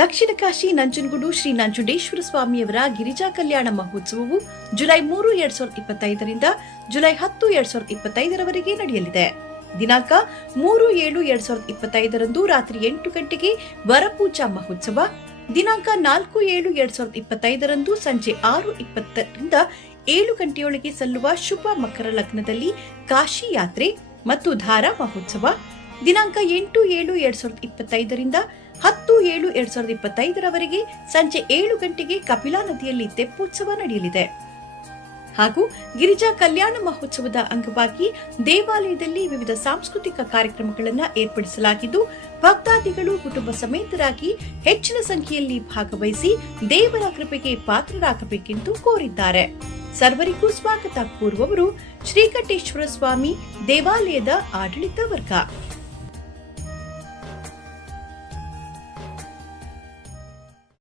ದಕ್ಷಿಣ ಕಾಶಿ ನಂಜನಗೂಡು ಶ್ರೀ ನಂಜುಂಡೇಶ್ವರ ಸ್ವಾಮಿಯವರ ಗಿರಿಜಾ ಕಲ್ಯಾಣ ಮಹೋತ್ಸವವು ಜುಲೈ ಮೂರು, ಎರಡ್ ಸಾವಿರದ ಇಪ್ಪತ್ತೈದರಿಂದ ಜುಲೈ ಹತ್ತು, ಎರಡ್ ಸಾವಿರದ ಇಪ್ಪತ್ತೈದರವರೆಗೆ ನಡೆಯಲಿದೆ. ದಿನಾಂಕ ಮೂರು, ಏಳು, ಎರಡ್ ಸಾವಿರದ ಇಪ್ಪತ್ತೈದರಂದು ರಾತ್ರಿ ಎಂಟು ಗಂಟೆಗೆ ವರಪೂಜಾ ಮಹೋತ್ಸವ. ದಿನಾಂಕ ನಾಲ್ಕು, ಏಳು, ಎರಡ್ ಸಾವಿರದ ಇಪ್ಪತ್ತೈದರಂದು ಸಂಜೆ ಆರು, ಇಪ್ಪತ್ತರಿಂದ ಏಳು ಗಂಟೆಯೊಳಗೆ ಸಲ್ಲುವ ಶುಭ ಮಕರ ಲಗ್ನದಲ್ಲಿ ಕಾಶಿ ಯಾತ್ರೆ ಮತ್ತು ಧಾರಾ ಮಹೋತ್ಸವ. ದಿನಾಂಕ ಎಂಟು, ಏಳು, ಎರಡ್ ಸಾವಿರದ ಇಪ್ಪತ್ತೈದರಿಂದ ಏಳು ಎರಡ್ ಸಾವಿರದ ಇಪ್ಪತ್ತೈದರವರೆಗೆ ಸಂಜೆ ಏಳು ಗಂಟೆಗೆ ಕಪಿಲಾ ನದಿಯಲ್ಲಿ ತೆಪ್ಪೋತ್ಸವ ನಡೆಯಲಿದೆ. ಹಾಗೂ ಗಿರಿಜಾ ಕಲ್ಯಾಣ ಮಹೋತ್ಸವದ ಅಂಗವಾಗಿ ದೇವಾಲಯದಲ್ಲಿ ವಿವಿಧ ಸಾಂಸ್ಕೃತಿಕ ಕಾರ್ಯಕ್ರಮಗಳನ್ನು ಏರ್ಪಡಿಸಲಾಗಿದ್ದು, ಭಕ್ತಾದಿಗಳು ಕುಟುಂಬ ಸಮೇತರಾಗಿ ಹೆಚ್ಚಿನ ಸಂಖ್ಯೆಯಲ್ಲಿ ಭಾಗವಹಿಸಿ ದೇವರ ಕೃಪೆಗೆ ಪಾತ್ರರಾಗಬೇಕೆಂದು ಕೋರಿದ್ದಾರೆ. ಸರ್ವರಿಗೂ ಸ್ವಾಗತ ಕೋರುವವರು ಶ್ರೀಕಂಠೇಶ್ವರ ಸ್ವಾಮಿ, ದೇವಾಲಯದ ಆಡಳಿತ ವರ್ಗ.